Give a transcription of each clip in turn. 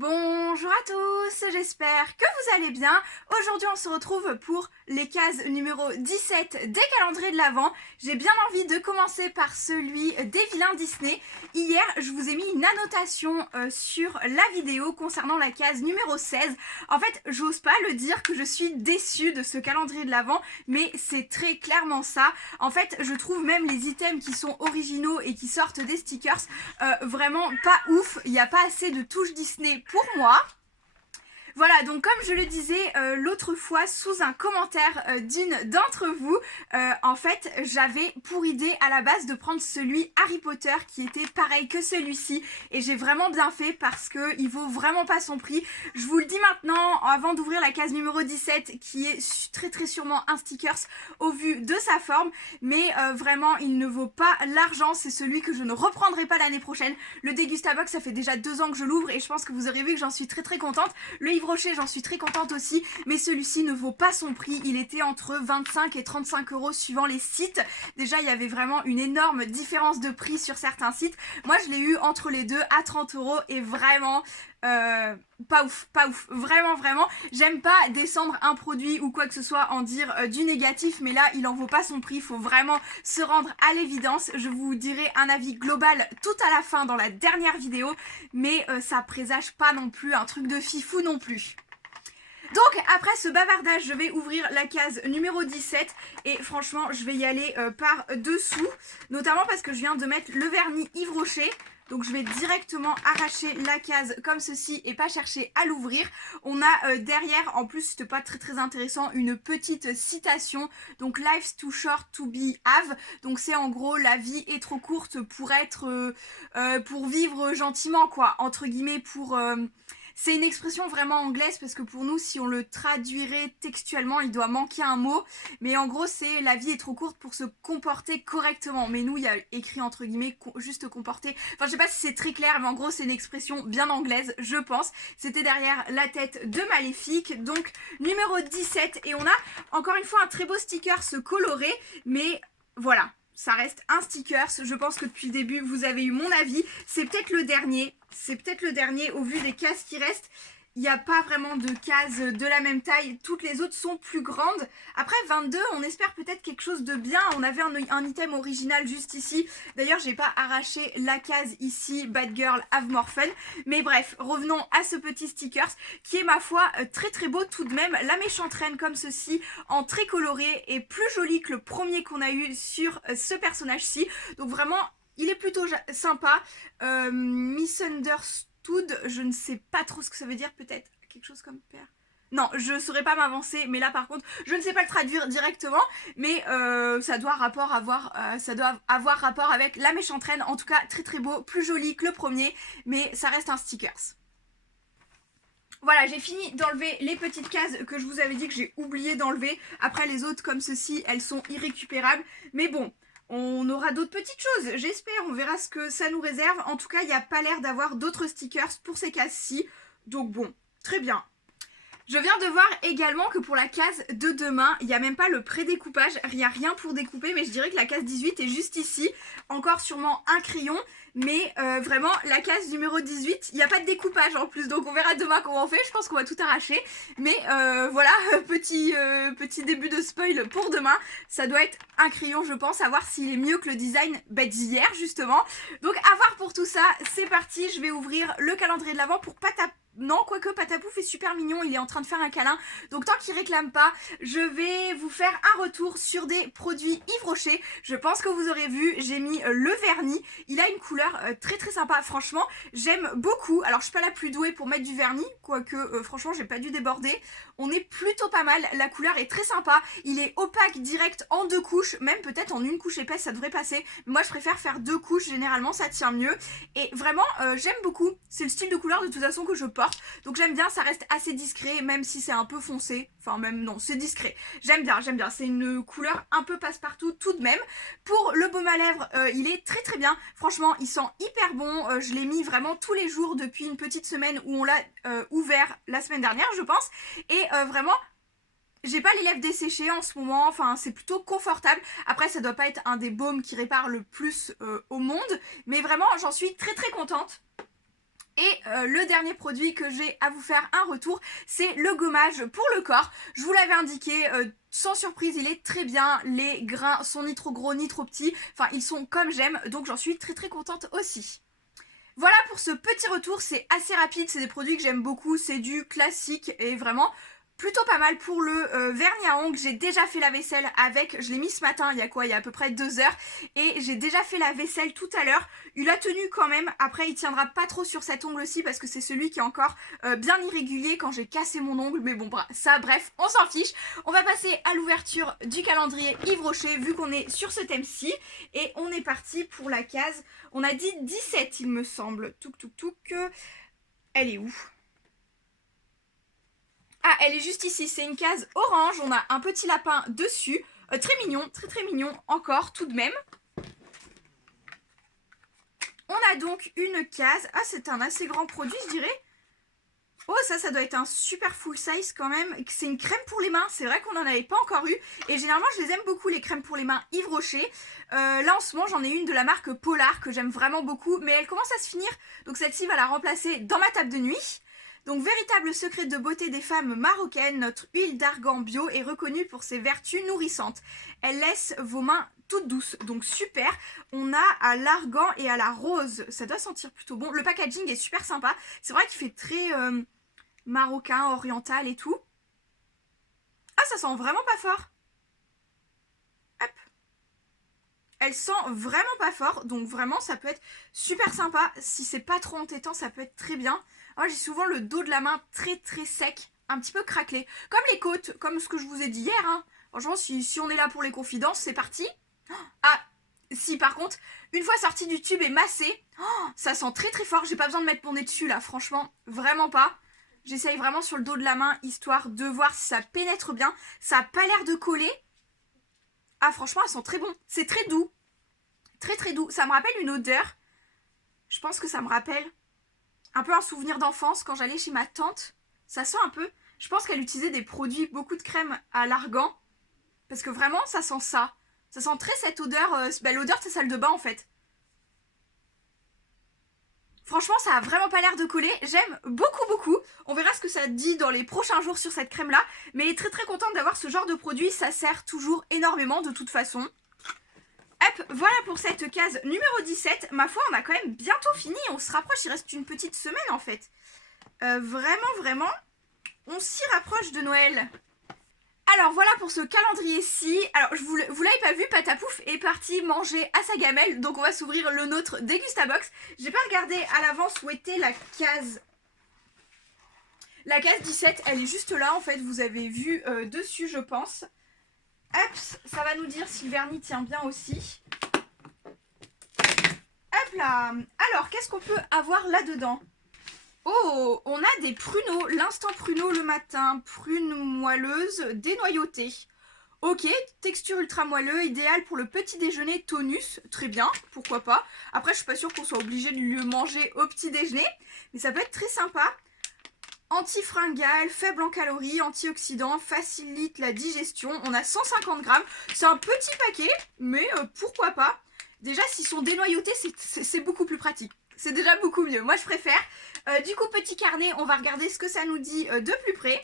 Bonjour à tous, j'espère que vous allez bien. Aujourd'hui on se retrouve pour les cases numéro 17 des calendriers de l'Avent. J'ai bien envie de commencer par celui des vilains Disney. Hier je vous ai mis une annotation sur la vidéo concernant la case numéro 16. En fait j'ose pas le dire que je suis déçue de ce calendrier de l'Avent, mais c'est très clairement ça. En fait je trouve même les items qui sont originaux et qui sortent des stickers vraiment pas ouf. Il n'y a pas assez de touches Disney pour moi. Voilà, donc comme je le disais l'autre fois sous un commentaire d'une d'entre vous, en fait j'avais pour idée à la base de prendre celui Harry Potter qui était pareil que celui-ci, et j'ai vraiment bien fait parce que il vaut vraiment pas son prix. Je vous le dis maintenant avant d'ouvrir la case numéro 17 qui est très sûrement un stickers au vu de sa forme, mais vraiment il ne vaut pas l'argent. C'est celui que je ne reprendrai pas l'année prochaine. Le Dégustabox, ça fait déjà 2 ans que je l'ouvre et je pense que vous aurez vu que j'en suis très contente. Le Yves Rocher, j'en suis très contente aussi, mais celui-ci ne vaut pas son prix. Il était entre 25 et 35 euros suivant les sites. Déjà il y avait vraiment une énorme différence de prix sur certains sites. Moi je l'ai eu entre les deux à 30 euros et vraiment pas ouf, vraiment. J'aime pas descendre un produit ou quoi que ce soit, en dire du négatif, mais là il en vaut pas son prix. Il faut vraiment se rendre à l'évidence. Je vous dirai un avis global tout à la fin dans la dernière vidéo, mais ça présage pas non plus un truc de fifou non plus. Donc après ce bavardage, je vais ouvrir la case numéro 17 et franchement je vais y aller par dessous, notamment parce que je viens de mettre le vernis Yves Rocher. Donc je vais directement arracher la case comme ceci et pas chercher à l'ouvrir. On a derrière, en plus c'était pas très intéressant, une petite citation. Donc life's too short to be have. Donc c'est en gros la vie est trop courte pour être pour vivre gentiment quoi, entre guillemets. Pour c'est une expression vraiment anglaise parce que pour nous, si on le traduirait textuellement, il doit manquer un mot. Mais en gros, c'est la vie est trop courte pour se comporter correctement. Mais nous, il y a écrit entre guillemets juste comporter. Enfin, je sais pas si c'est très clair, mais en gros, c'est une expression bien anglaise, je pense. C'était derrière la tête de Maléfique. Donc, numéro 17. Et on a encore une fois un très beau sticker coloré. Mais voilà. Ça reste un sticker, je pense que depuis le début vous avez eu mon avis, c'est peut-être le dernier au vu des cases qui restent. Il n'y a pas vraiment de cases de la même taille, toutes les autres sont plus grandes. Après 22, on espère peut-être quelque chose de bien. On avait un item original juste ici. D'ailleurs, j'ai pas arraché la case ici, Bad Girl Have More Fun. Mais bref, revenons à ce petit sticker qui est ma foi très beau tout de même. La méchante reine comme ceci, en très coloré et plus joli que le premier qu'on a eu sur ce personnage-ci. Donc vraiment, il est plutôt sympa. Misunderstood, je ne sais pas trop ce que ça veut dire, peut-être quelque chose comme père. Non, je saurais pas m'avancer, mais là par contre, je ne sais pas le traduire directement, mais ça doit avoir rapport avec la méchante reine. En tout cas, très beau, plus joli que le premier, mais ça reste un stickers. Voilà, j'ai fini d'enlever les petites cases que je vous avais dit que j'ai oublié d'enlever. Après les autres comme ceci, elles sont irrécupérables, mais bon. On aura d'autres petites choses, j'espère, on verra ce que ça nous réserve. En tout cas, il n'y a pas l'air d'avoir d'autres stickers pour ces cases-ci. Donc bon, très bien. Je viens de voir également que pour la case de demain, il n'y a même pas le pré-découpage, il n'y a rien pour découper, mais je dirais que la case 18 est juste ici. Encore sûrement un crayon, mais vraiment la case numéro 18, il n'y a pas de découpage en plus, donc on verra demain comment on fait. Je pense qu'on va tout arracher, mais voilà, petit début de spoil pour demain. Ça doit être un crayon, je pense, à voir s'il est mieux que le design d'hier justement. Donc à voir pour tout ça, c'est parti. Je vais ouvrir le calendrier de l'Avent pour pas taper. Non, quoique Patapouf est super mignon, il est en train de faire un câlin. Donc tant qu'il réclame pas, je vais vous faire un retour sur des produits Yves Rocher. Je pense que vous aurez vu, j'ai mis le vernis. Il a une couleur très sympa, franchement, j'aime beaucoup. Alors je suis pas la plus douée pour mettre du vernis, quoique franchement j'ai pas dû déborder. On est plutôt pas mal, la couleur est très sympa. Il est opaque direct en 2 couches, même peut-être en 1 couche épaisse, ça devrait passer. Mais moi je préfère faire 2 couches, généralement ça tient mieux. Et vraiment, j'aime beaucoup. C'est le style de couleur de toute façon que je porte. Donc j'aime bien, ça reste assez discret, même si c'est un peu foncé. Enfin même non, c'est discret. J'aime bien. C'est une couleur un peu passe-partout tout de même. Pour le baume à lèvres, il est très bien. Franchement, il sent hyper bon. Je l'ai mis vraiment tous les jours depuis une petite semaine où on l'a ouvert la semaine dernière, je pense. Et vraiment, j'ai pas les lèvres desséchées en ce moment, enfin c'est plutôt confortable. Après ça doit pas être un des baumes qui répare le plus au monde, mais vraiment j'en suis très contente. Et le dernier produit que j'ai à vous faire un retour, c'est le gommage pour le corps. Je vous l'avais indiqué, sans surprise, il est très bien. Les grains sont ni trop gros ni trop petits. Enfin, ils sont comme j'aime, donc j'en suis très contente aussi. Voilà pour ce petit retour, c'est assez rapide, c'est des produits que j'aime beaucoup, c'est du classique et vraiment plutôt pas mal. Pour le vernis à ongles, j'ai déjà fait la vaisselle avec, je l'ai mis ce matin, il y a à peu près 2 heures, et j'ai déjà fait la vaisselle tout à l'heure. Il a tenu quand même, après il tiendra pas trop sur cet ongle-ci parce que c'est celui qui est encore bien irrégulier quand j'ai cassé mon ongle, mais bon ça bref, on s'en fiche. On va passer à l'ouverture du calendrier Yves Rocher vu qu'on est sur ce thème-ci, et on est parti pour la case, on a dit 17 il me semble, elle est où ? Ah, elle est juste ici, c'est une case orange, on a un petit lapin dessus, très mignon, très mignon encore tout de même. On a donc une case, ah c'est un assez grand produit je dirais. Oh ça doit être un super full size quand même, c'est une crème pour les mains, c'est vrai qu'on n'en avait pas encore eu. Et généralement je les aime beaucoup les crèmes pour les mains Yves Rocher. Là en ce moment j'en ai une de la marque Polar que j'aime vraiment beaucoup, mais elle commence à se finir. Donc celle-ci va la remplacer dans ma table de nuit. Donc véritable secret de beauté des femmes marocaines, notre huile d'argan bio est reconnue pour ses vertus nourrissantes. Elle laisse vos mains toutes douces, donc super. On a à l'argan et à la rose, ça doit sentir plutôt bon. Le packaging est super sympa, c'est vrai qu'il fait très marocain, oriental et tout. Ah ça sent vraiment pas fort. Hop. Elle sent vraiment pas fort, donc vraiment ça peut être super sympa. Si c'est pas trop entêtant, ça peut être très bien. Moi j'ai souvent le dos de la main très sec, un petit peu craquelé. Comme les côtes, comme ce que je vous ai dit hier. Hein. Franchement, si on est là pour les confidences, c'est parti. Ah, si par contre, une fois sorti du tube et massé, ça sent très fort. J'ai pas besoin de mettre mon nez dessus là, franchement, vraiment pas. J'essaye vraiment sur le dos de la main, histoire de voir si ça pénètre bien. Ça a pas l'air de coller. Ah franchement, elles sont très bon. C'est très doux. Très doux. Ça me rappelle une odeur. Je pense que ça me rappelle un peu un souvenir d'enfance quand j'allais chez ma tante. Ça sent un peu. Je pense qu'elle utilisait des produits, beaucoup de crème à l'argan. Parce que vraiment, ça sent ça. Ça sent très cette odeur. L'odeur de sa salle de bain en fait. Franchement, ça a vraiment pas l'air de coller. J'aime beaucoup. On verra ce que ça dit dans les prochains jours sur cette crème là. Mais très contente d'avoir ce genre de produit. Ça sert toujours énormément de toute façon. Hop, voilà pour cette case numéro 17. Ma foi, on a quand même bientôt fini. On se rapproche, il reste une petite semaine en fait. Vraiment, on s'y rapproche de Noël. Alors voilà pour ce calendrier-ci. Alors vous l'avez pas vu, Patapouf est parti manger à sa gamelle. Donc on va s'ouvrir le nôtre Dégustabox. J'ai pas regardé à l'avance où était la case. La case 17, elle est juste là en fait. Vous avez vu dessus je pense. Hop, ça va nous dire si le vernis tient bien aussi. Hop là. Alors, qu'est-ce qu'on peut avoir là-dedans? Oh, on a des pruneaux. L'instant pruneau le matin. Prunes moelleuses dénoyautées. Ok, texture ultra moelleux, idéal pour le petit déjeuner tonus. Très bien, pourquoi pas. Après, je suis pas sûre qu'on soit obligé de le manger au petit déjeuner. Mais ça peut être très sympa. Antifringal, faible en calories, antioxydant, facilite la digestion. On a 150 grammes. C'est un petit paquet, mais pourquoi pas. Déjà, s'ils sont dénoyautés, c'est beaucoup plus pratique. C'est déjà beaucoup mieux. Moi, je préfère. Du coup, petit carnet, on va regarder ce que ça nous dit de plus près.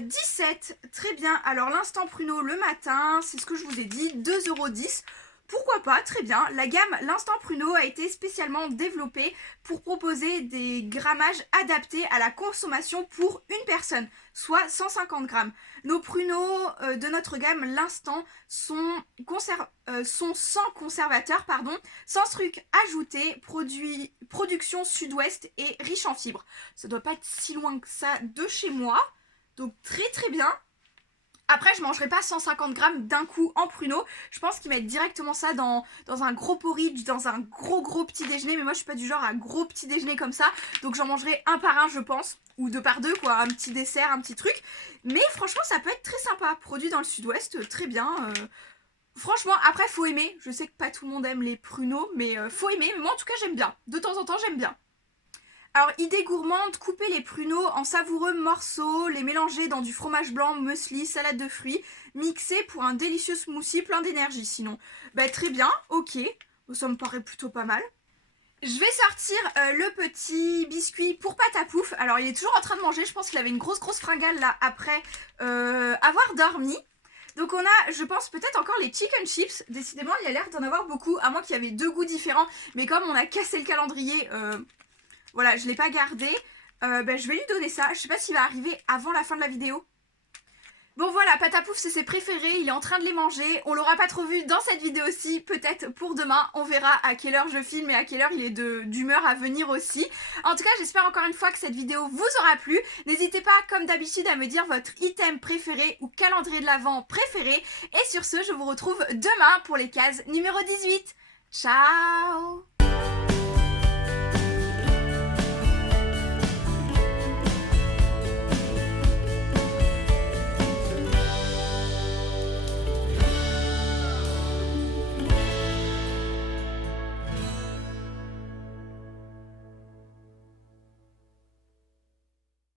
17, très bien. Alors, l'instant pruneau le matin, c'est ce que je vous ai dit, 2,10 €. Pourquoi pas, très bien. La gamme L'Instant Pruneau a été spécialement développée pour proposer des grammages adaptés à la consommation pour une personne, soit 150 grammes. Nos pruneaux de notre gamme L'Instant sont sans conservateur, sans sucre ajouté, production sud-ouest et riche en fibres. Ça doit pas être si loin que ça de chez moi, donc très bien. Après, je mangerai pas 150 grammes d'un coup en pruneaux. Je pense qu'ils mettent directement ça dans un gros porridge, dans un gros petit déjeuner. Mais moi, je suis pas du genre à gros petit déjeuner comme ça. Donc, j'en mangerai un par un, je pense. Ou deux par deux, quoi. Un petit dessert, un petit truc. Mais franchement, ça peut être très sympa. Produit dans le sud-ouest, très bien. Franchement, après, faut aimer. Je sais que pas tout le monde aime les pruneaux, mais faut aimer. Mais moi, en tout cas, j'aime bien. De temps en temps, j'aime bien. Alors, idée gourmande, couper les pruneaux en savoureux morceaux, les mélanger dans du fromage blanc, muesli, salade de fruits, mixer pour un délicieux smoothie plein d'énergie sinon. Bah très bien, ok, ça me paraît plutôt pas mal. Je vais sortir le petit biscuit pour Patapouf. Alors il est toujours en train de manger, je pense qu'il avait une grosse fringale là après avoir dormi. Donc on a, je pense, peut-être encore les chicken chips. Décidément il y a l'air d'en avoir beaucoup, à moins qu'il y avait deux goûts différents. Mais comme on a cassé le calendrier, voilà, je ne l'ai pas gardé. Je vais lui donner ça, je sais pas s'il va arriver avant la fin de la vidéo. Bon voilà, Patapouf c'est ses préférés, il est en train de les manger. On l'aura pas trop vu dans cette vidéo-ci, peut-être pour demain. On verra à quelle heure je filme et à quelle heure il est d'humeur à venir aussi. En tout cas, j'espère encore une fois que cette vidéo vous aura plu. N'hésitez pas, comme d'habitude, à me dire votre item préféré ou calendrier de l'Avent préféré. Et sur ce, je vous retrouve demain pour les cases numéro 18. Ciao!